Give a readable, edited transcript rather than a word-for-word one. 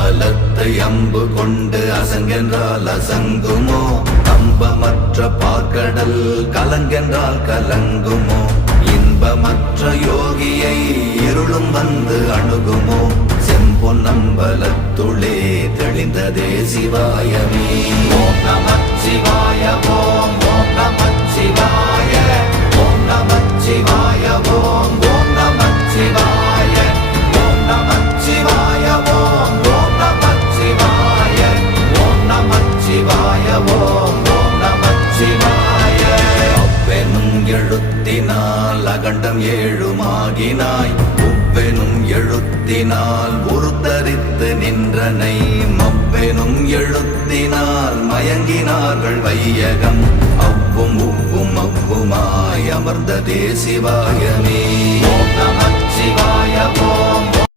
பலத்தை அம்பு கொண்டு அசங்கென்றால் அசங்குமோ? கம்பமற்ற பார்க்கடல் கலங்கென்றால் கலங்குமோ? இன்பமற்ற யோகியை இருளும் வந்து அணுகுமோ? செம்பொன்னம்பலத்துளே தெளிந்ததே சிவாயமே. ஓம் நமச்சிவாய ஓம் ஓம் நமச்சிவாய ஓம் நமச்சிவாய ஓம் ஓம் நமச்சிவாய ஓம் நமச்சிவாய ஓம் ஓம் நமச்சிவாய ஓம் நமச்சிவாய ஓம் ஓம் நமச்சிவாய. அவ்வெனும் எழுத்தினால் அகண்டம் ஏழுமாகினாய், உவ்வெனும் எழுத்தினால் உருத்தரித்து நின்றனை, மவ்வெனும் எழுத்தினால் மயங்கினார்கள் வையகம். அவ்வும் உவ்வும் அவ்வுமாய் அமர்ந்ததே சிவாயமே. ஓம் நமச்சிவாய ஓம்